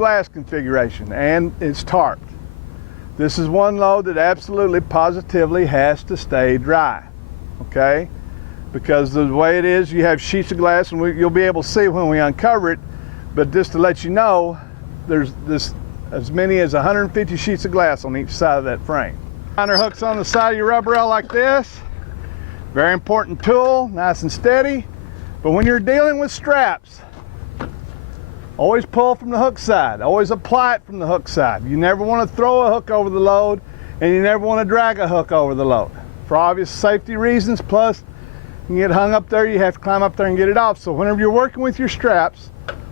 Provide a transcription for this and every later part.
glass configuration, and it's tarped. This is one load that absolutely positively has to stay dry, okay? Because the way it is, you have sheets of glass, and you'll be able to see when we uncover it, but just to let you know, there's as many as 150 sheets of glass on each side of that frame. Finder hooks on the side of your rubber rail like this. Very important tool, nice and steady. But when you're dealing with straps, always pull from the hook side. Always apply it from the hook side. You never want to throw a hook over the load, and you never want to drag a hook over the load. For obvious safety reasons, plus you get hung up there, you have to climb up there and get it off. So whenever you're working with your straps,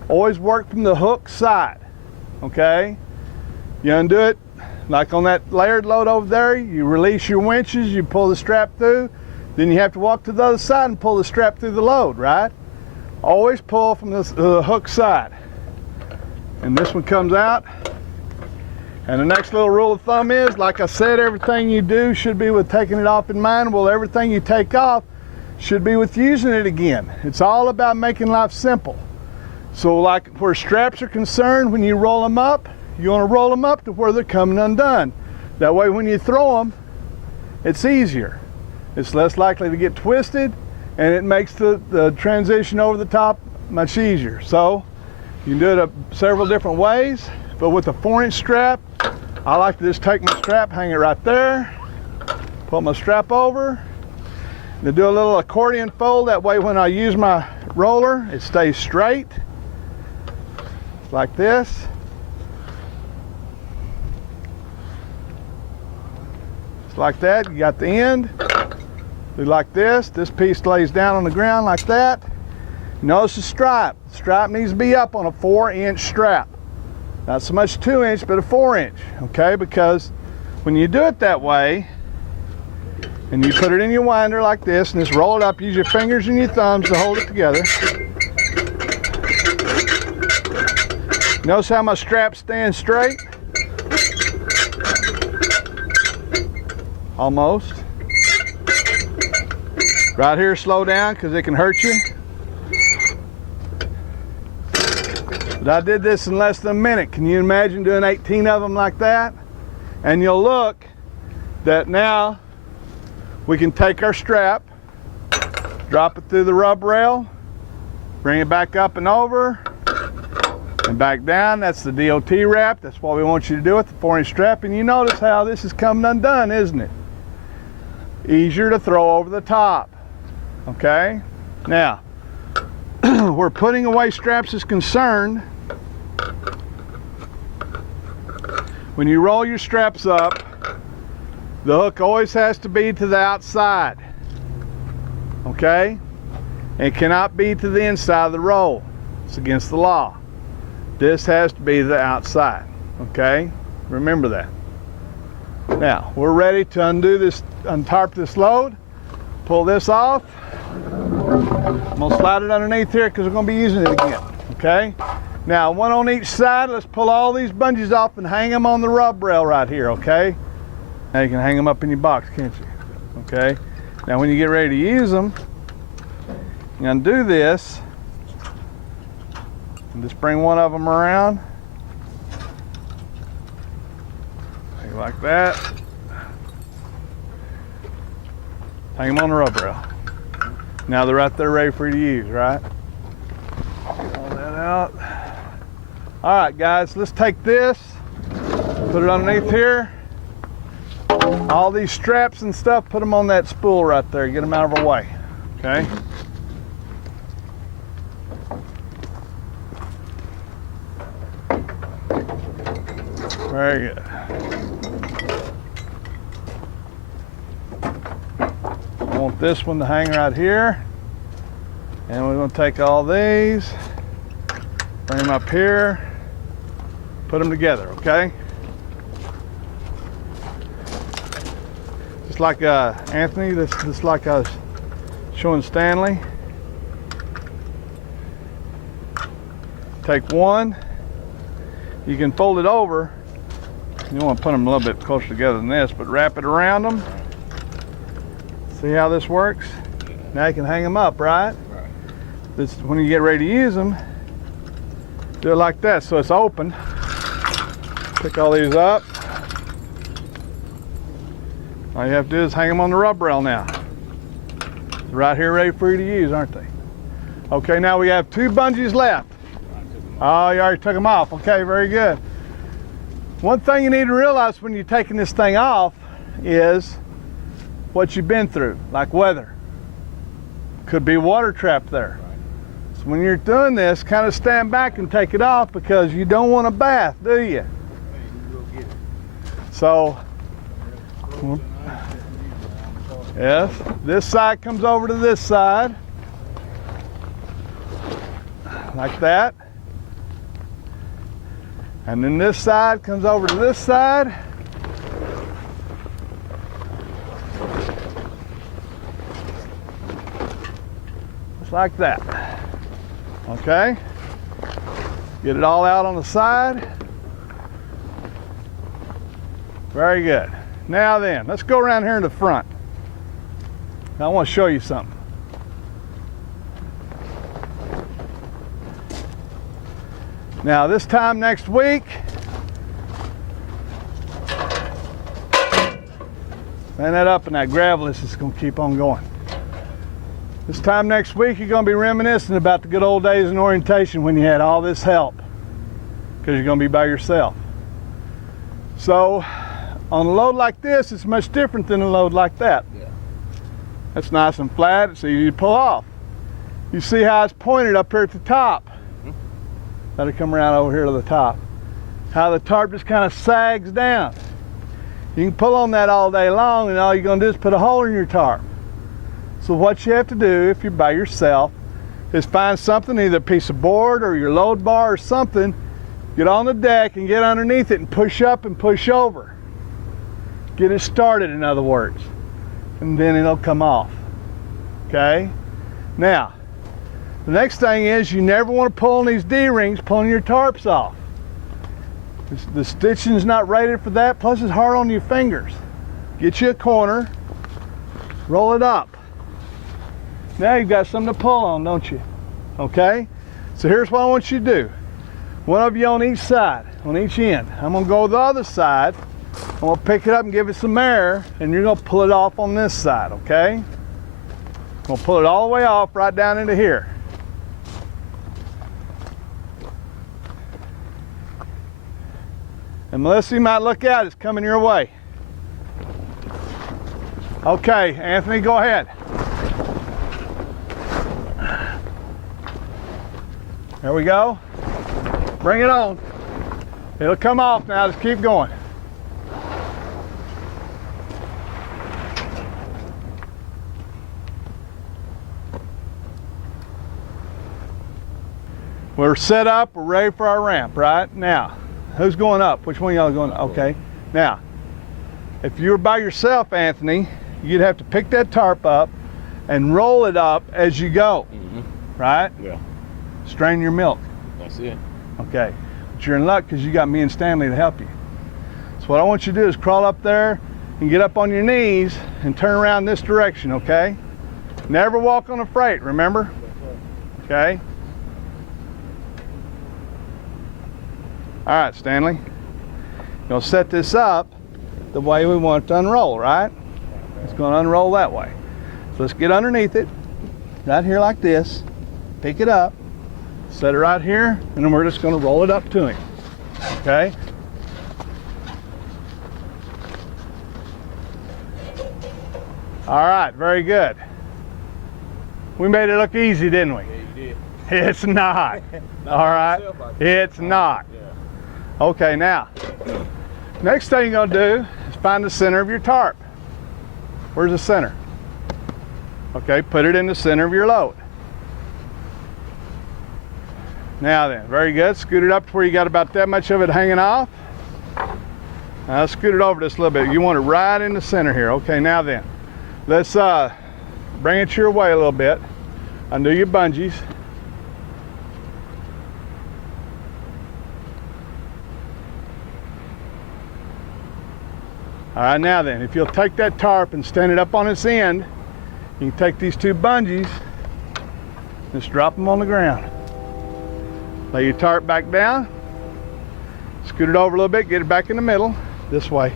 always work from the hook side, okay? You undo it, like on that layered load over there, you release your winches, you pull the strap through, then you have to walk to the other side and pull the strap through the load, right? Always pull from the hook side. And this one comes out. And the next little rule of thumb is, like I said, everything you do should be with taking it off in mind. Well, everything you take off should be with using it again. It's all about making life simple. So like where straps are concerned, when you roll them up, you want to roll them up to where they're coming undone. That way when you throw them, it's easier. It's less likely to get twisted, and it makes the transition over the top much easier. So you can do it several different ways, but with a 4-inch strap, I like to just take my strap, hang it right there, put my strap over, and do a little accordion fold. That way when I use my roller, it stays straight, like this. Just like that, you got the end. Do like this. This piece lays down on the ground like that. Notice the stripe. The stripe needs to be up on a 4-inch strap. Not so much 2-inch, but a 4-inch, okay? Because when you do it that way, and you put it in your winder like this, and just roll it up, use your fingers and your thumbs to hold it together. Notice how my strap stands straight? Almost. Right here, slow down because it can hurt you. But I did this in less than a minute. Can you imagine doing 18 of them like that? And you'll look that now we can take our strap, drop it through the rub rail, bring it back up and over, and back down. That's the DOT wrap. That's what we want you to do with the 4-inch strap. And you notice how this is coming undone, isn't it? Easier to throw over the top. Okay, now where putting away straps is concerned, when you roll your straps up, the hook always has to be to the outside, okay? It cannot be to the inside of the roll. It's against the law. This has to be the outside, okay? Remember that. Now, we're ready to untarp this load, pull this off. I'm gonna slide it underneath here because we're gonna be using it again, okay? Now, one on each side. Let's pull all these bungees off and hang them on the rub rail right here, okay? Now you can hang them up in your box, can't you? Okay? Now when you get ready to use them, you undo this and just bring one of them around. Like that. Hang them on the rub rail. Now they're right there ready for you to use, right? Pull that out. All right, guys, let's take this, put it underneath here. All these straps and stuff, put them on that spool right there. Get them out of our way, okay? Very good. I want this one to hang right here. And we're going to take all these, bring them up here, put them together, okay? Just like Anthony, just like I was showing Stanley. Take one, you can fold it over. You want to put them a little bit closer together than this, but wrap it around them. See how this works? Now you can hang them up, right? This, when you get ready to use them, do it like that so it's open. Pick all these up. All you have to do is hang them on the rub rail now. They're right here ready for you to use, aren't they? Okay, now we have 2 bungees left. Oh, you already took them off. Okay, very good. One thing you need to realize when you're taking this thing off is what you've been through, like weather. Could be water trapped there. So when you're doing this, kind of stand back and take it off because you don't want a bath, do you? So, yes, this side comes over to this side, like that. And then this side comes over to this side. Just like that. Okay? Get it all out on the side. Very good. Now then, let's go around here in the front. Now I want to show you something. Now this time next week, stand that up and that gravel is just going to keep on going. This time next week, you're going to be reminiscing about the good old days in orientation when you had all this help, because you're going to be by yourself. So on a load like this, it's much different than a load like that. Yeah. That's nice and flat, it's easy to pull off. You see how it's pointed up here at the top. That'll come around over here to the top. How the tarp just kind of sags down. You can pull on that all day long and all you're going to do is put a hole in your tarp. So what you have to do if you're by yourself is find something, either a piece of board or your load bar or something, get on the deck and get underneath it and push up and push over. Get it started, in other words, and then it'll come off. Okay? Now, the next thing is you never want to pull on these D-rings, pulling your tarps off. The stitching's not rated for that, plus it's hard on your fingers. Get you a corner, roll it up. Now you've got something to pull on, don't you? Okay? So here's what I want you to do. One of you on each side, on each end. I'm gonna go to the other side. I'm gonna pick it up and give it some air, and you're gonna pull it off on this side, okay? I'm gonna pull it all the way off right down into here. And Melissa, you might look out, it's coming your way. Okay, Anthony, go ahead. There we go. Bring it on. It'll come off now, just keep going. We're set up, we're ready for our ramp, right? Now, who's going up? Which one of y'all going up? Okay. Now, if you were by yourself, Anthony, you'd have to pick that tarp up and roll it up as you go, right? Yeah. Strain your milk. That's it. Okay. But you're in luck because you got me and Stanley to help you. So what I want you to do is crawl up there and get up on your knees and turn around this direction, okay? Never walk on a freight, remember? Okay? All right, Stanley. You'll set this up the way we want it to unroll, right? It's going to unroll that way. So let's get underneath it, right here like this, pick it up, set it right here, and then we're just going to roll it up to him, okay? All right, very good. We made it look easy, didn't we? Yeah, you did. It's not. All right? It's not. Okay, now, next thing you're going to do is find the center of your tarp. Where's the center? Okay, put it in the center of your load. Now then, very good. Scoot it up to where you got about that much of it hanging off. Now scoot it over just a little bit. You want it right in the center here. Okay, now then, let's bring it your way a little bit. Undo your bungees. All right, now then, if you'll take that tarp and stand it up on its end, you can take these two bungees, just drop them on the ground. Lay your tarp back down, Scoot it over a little bit, get it back in the middle, this way.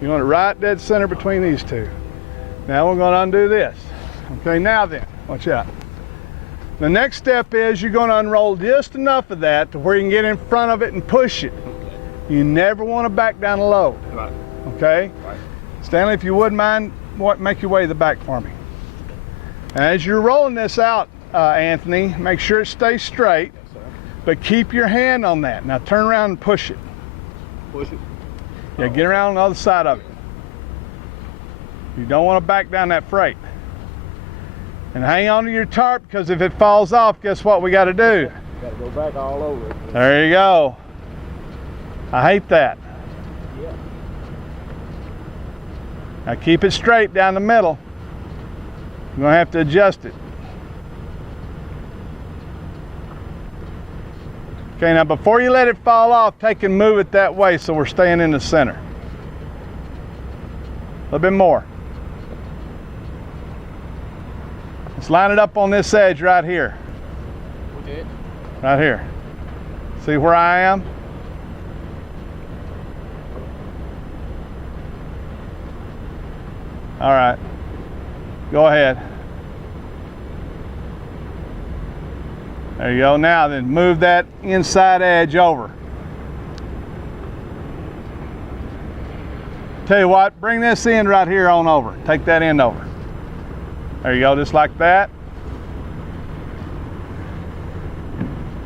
You want it right dead center between these two. Now we're going to undo this. Okay, now then, watch out. The next step is you're going to unroll just enough of that to where you can get in front of it and push it. You never want to back down the load. Right. Okay? Right. Stanley, if you wouldn't mind, make your way to the back for me. As you're rolling this out, Anthony, make sure it stays straight, Yes, sir. but keep your hand on that. Now turn around and push it. Push it. Yeah, get around on the other side of it. You don't want to back down that freight. And hang on to your tarp, because if it falls off, guess what we got to do? You got to go back all over it. There you go. I hate that. Yeah. Now keep it straight down the middle. You're going to have to adjust it. Okay, now before you let it fall off, take and move it that way so we're staying in the center. A little bit more. Let's line it up on this edge right here. Which edge? Right here. See where I am? All right. Go ahead. There you go. Now then, move that inside edge over. Tell you what, bring this end right here on over. Take that end over. There you go, just like that.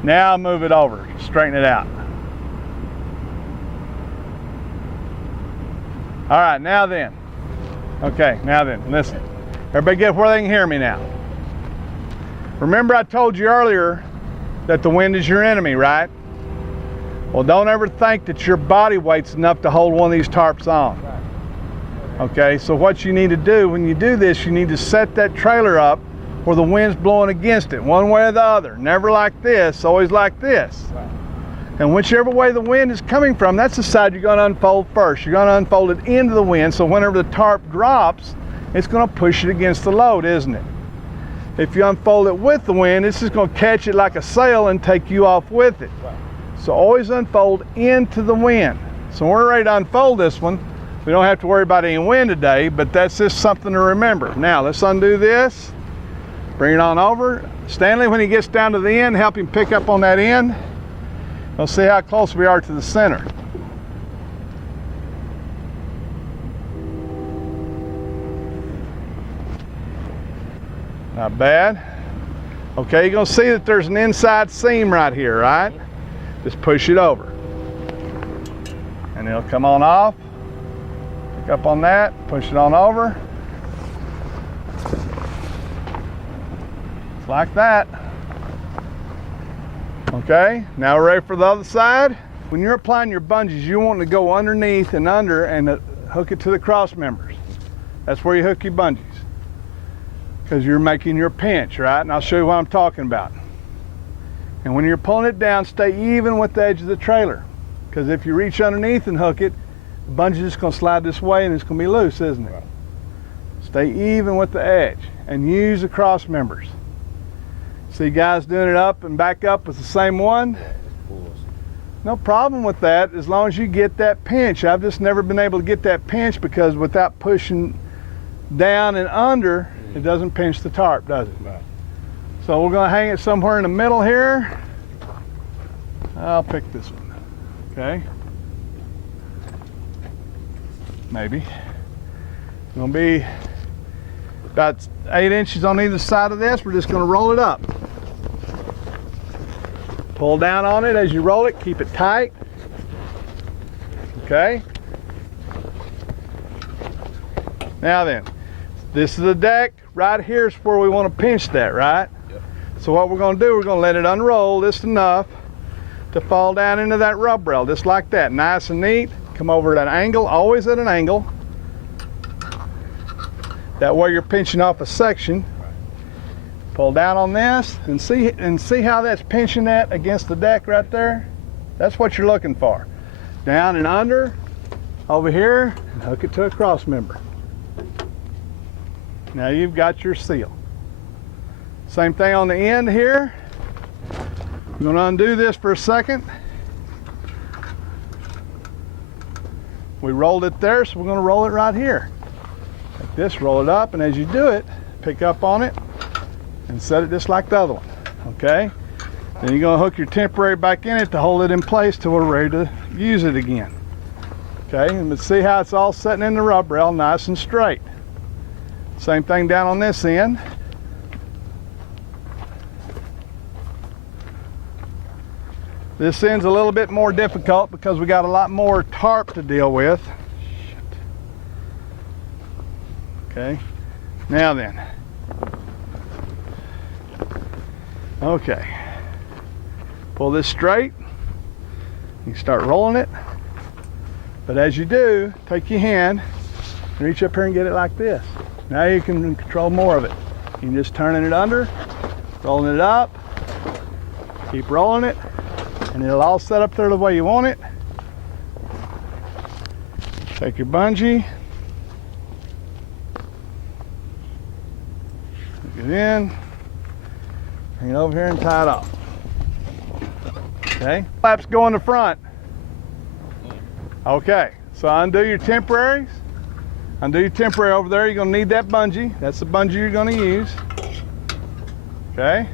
Now move it over, straighten it out. All right, now then. Okay, now then, listen. Everybody get where they can hear me now. Remember I told you earlier that the wind is your enemy, right? Well, don't ever think that your body weight's enough to hold one of these tarps on. Okay, so what you need to do when you do this, you need to set that trailer up where the wind's blowing against it, one way or the other. Never like this, always like this. And whichever way the wind is coming from, that's the side you're going to unfold first. You're going to unfold it into the wind, so whenever the tarp drops, it's going to push it against the load, isn't it? If you unfold it with the wind, it's just going to catch it like a sail and take you off with it. So always unfold into the wind. So when we're ready to unfold this one, we don't have to worry about any wind today, but that's just something to remember. Now let's undo this, bring it on over. Stanley, when he gets down to the end, help him pick up on that end. We'll see how close we are to the center. Not bad. Okay, you're gonna see that there's an inside seam right here, right? Just push it over. And it'll come on off. Pick up on that, push it on over. Just like that. Okay, now we're ready for the other side. When you're applying your bungees, you want to go underneath and under and hook it to the cross members. That's where you hook your bungees, because you're making your pinch, right? And I'll show you what I'm talking about. And when you're pulling it down, stay even with the edge of the trailer, because if you reach underneath and hook it, the bungee is just going to slide this way and it's going to be loose, isn't it? Stay even with the edge and use the cross members. See guys doing it up and back up with the same one? No problem with that, as long as you get that pinch. I've just never been able to get that pinch, because without pushing down and under, it doesn't pinch the tarp, does it? Right. So we're going to hang it somewhere in the middle here. I'll pick this one. Okay. Maybe. It's going to be about 8 inches on either side of this. We're just going to roll it up. Pull down on it as you roll it. Keep it tight. Okay. Now then, this is the deck. Right here is where we want to pinch that, right? Yep. So what we're going to do, we're going to let it unroll just enough to fall down into that rub rail, just like that. Nice and neat. Come over at an angle, always at an angle. That way you're pinching off a section. Pull down on this and see how that's pinching that against the deck right there? That's what you're looking for. Down and under, over here, and hook it to a cross member. Now you've got your seal. Same thing on the end here. I'm going to undo this for a second. We rolled it there, so we're going to roll it right here. Like this, roll it up, and as you do it, pick up on it and set it just like the other one, okay? Then you're going to hook your temporary back in it to hold it in place till we're ready to use it again. Okay, and see how it's all setting in the rub rail nice and straight. Same thing down on this end. This end's a little bit more difficult because we got a lot more tarp to deal with. Okay, now then. Okay, pull this straight. You start rolling it. But as you do, take your hand and reach up here and get it like this. Now you can control more of it. You're just turning it under, rolling it up, keep rolling it, and it'll all set up there the way you want it. Take your bungee, hook it in, bring it over here and tie it off. Okay, flaps go in the front. Okay, so undo your temporaries. Undo your temporary over there. You're going to need that bungee. That's the bungee you're going to use. Okay.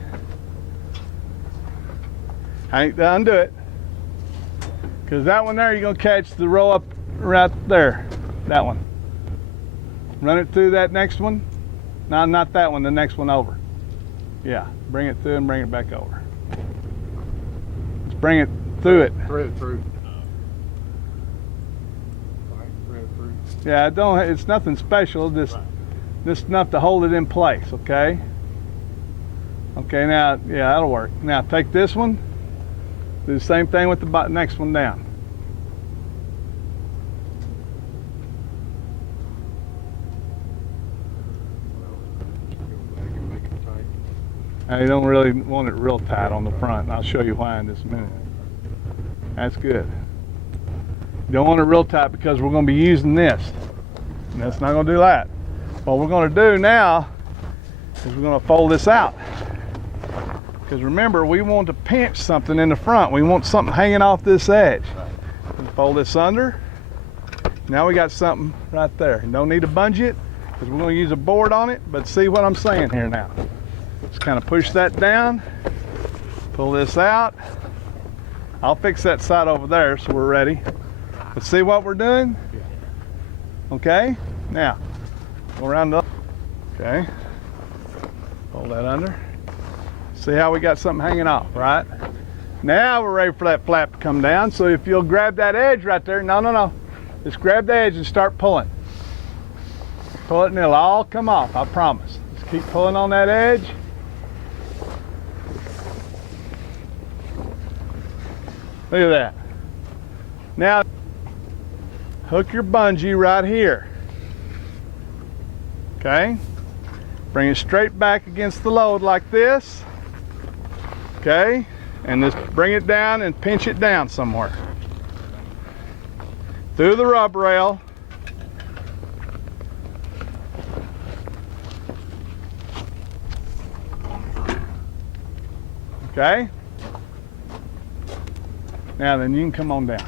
Undo it. Because that one there, you're going to catch the roll up right there. That one. Run it through that next one. No, not that one. The next one over. Yeah. Bring it through and bring it back over. Let's bring it through it. Thread it through. Yeah, it's nothing special, just enough to hold it in place, okay? Okay, now, yeah, that'll work. Now take this one, do the same thing with the next one down. Now you don't really want it real tight on the front, and I'll show you why in just a minute. That's good. You don't want it real tight because we're going to be using this. And that's not going to do that. What we're going to do now is we're going to fold this out. Because remember, we want to pinch something in the front. We want something hanging off this edge. Fold this under. Now we got something right there. You don't need to bungee it because we're going to use a board on it. But see what I'm saying here now. Just kind of push that down. Pull this out. I'll fix that side over there so we're ready. But see what we're doing? Okay, now go around the, okay, hold that under. See how we got something hanging off, right? Now we're ready for that flap to come down. So if you'll grab that edge right there, no, just grab the edge and start pulling. Pull it and it'll all come off, I promise. Just keep pulling on that edge. Look at that. Now, hook your bungee right here. Okay? Bring it straight back against the load like this. Okay? And just bring it down and pinch it down somewhere. Through the rub rail. Okay? Now then you can come on down.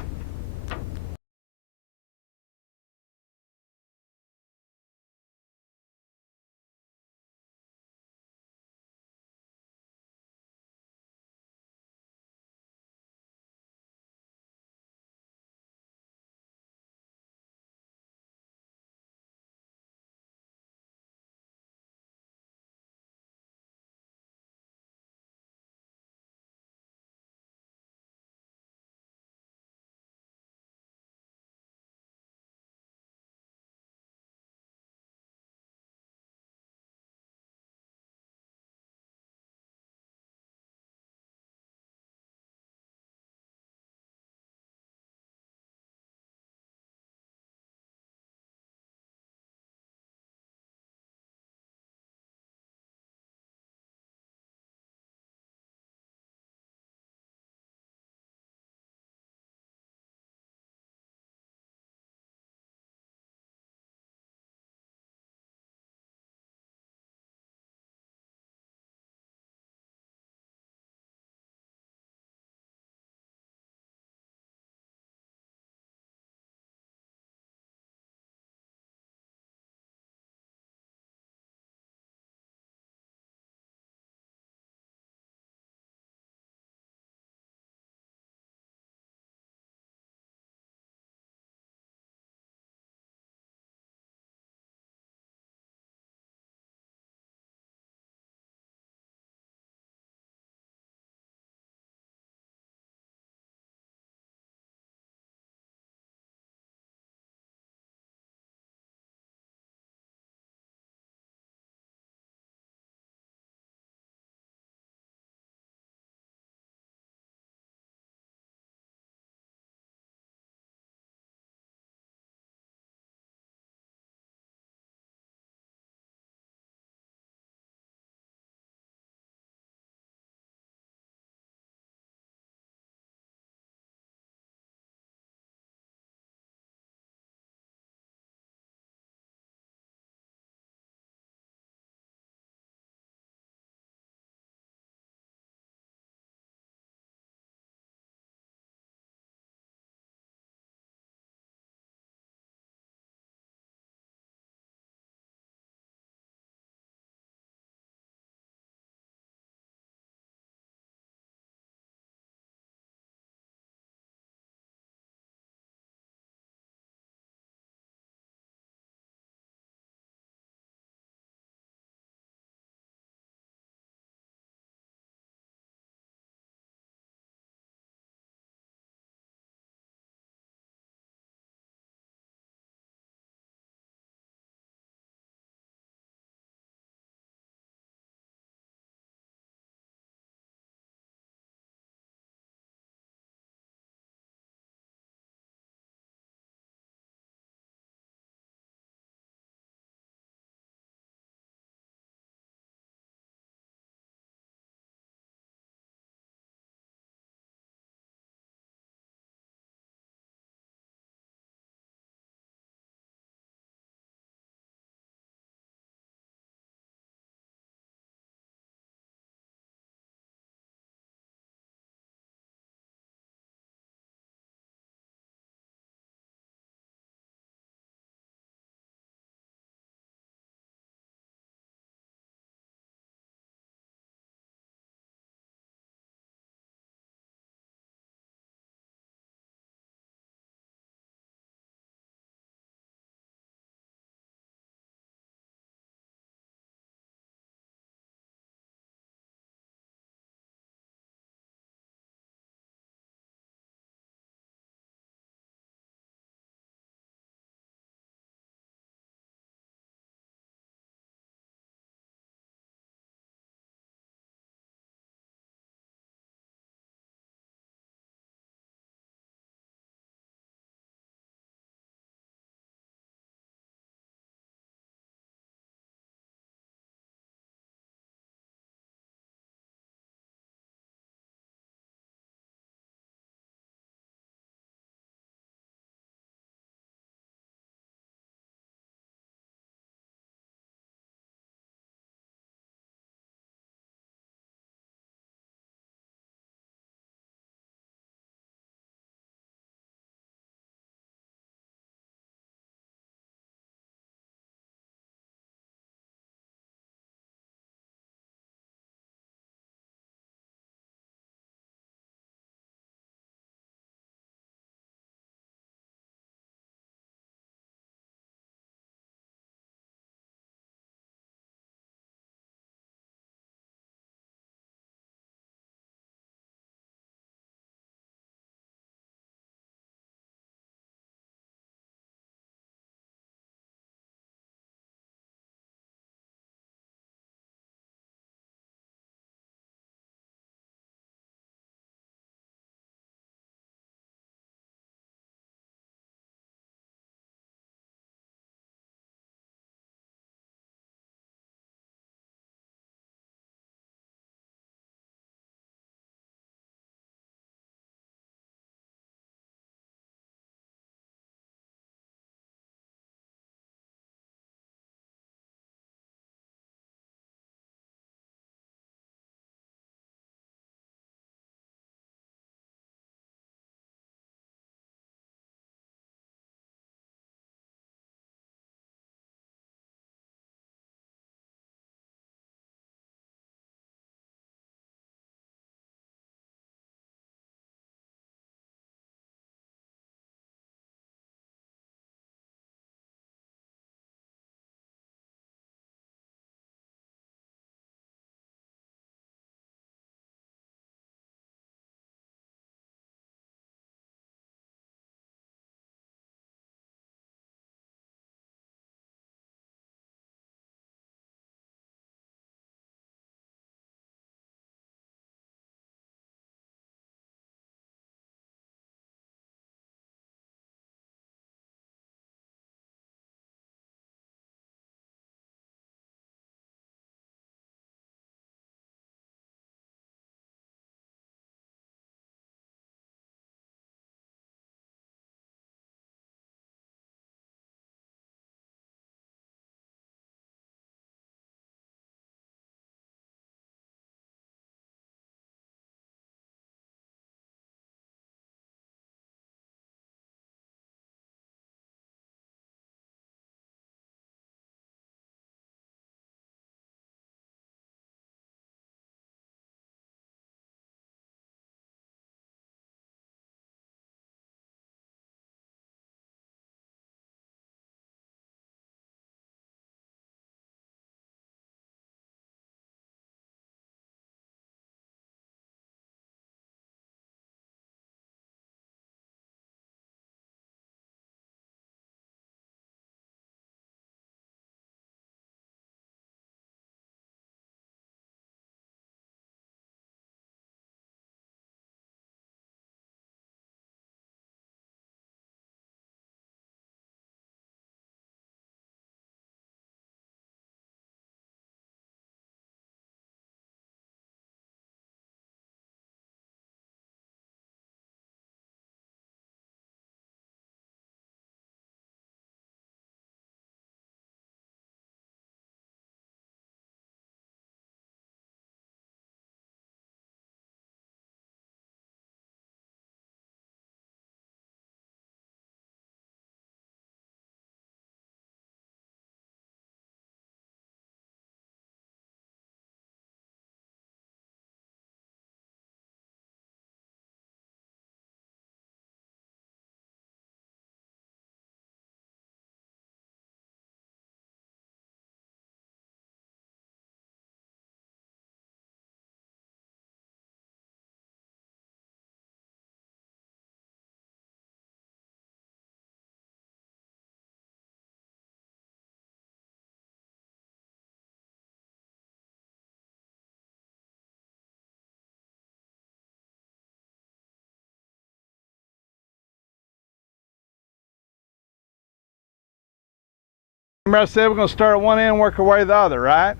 Remember I said we're going to start at one end and work our way to the other, right?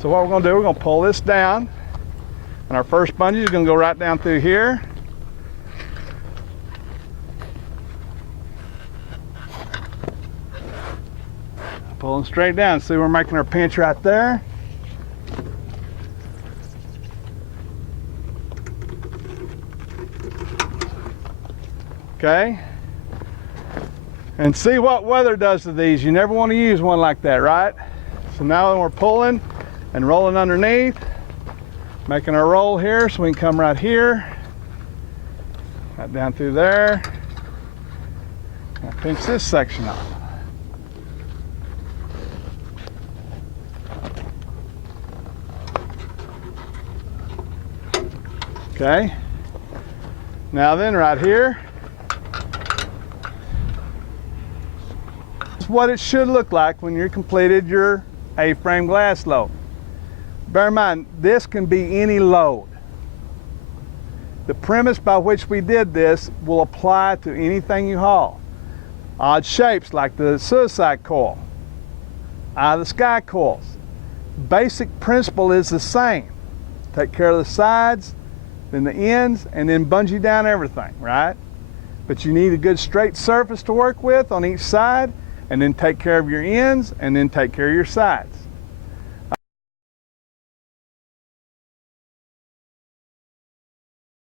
So what we're going to do, we're going to pull this down, and our first bungee is going to go right down through here. Pulling straight down. See, we're making our pinch right there. Okay. And see what weather does to these. You never want to use one like that, right? So now when we're pulling and rolling underneath, making our roll here, so we can come right here, right down through there. Now pinch this section off. Okay. Now then, right here, is what it should look like when you're completed your A-frame glass load. Bear in mind, this can be any load. The premise by which we did this will apply to anything you haul. Odd shapes like the suicide coil, eye of the sky coils. Basic principle is the same. Take care of the sides, then the ends, and then bungee down everything, right? But you need a good straight surface to work with on each side, and then take care of your ends, and then take care of your sides.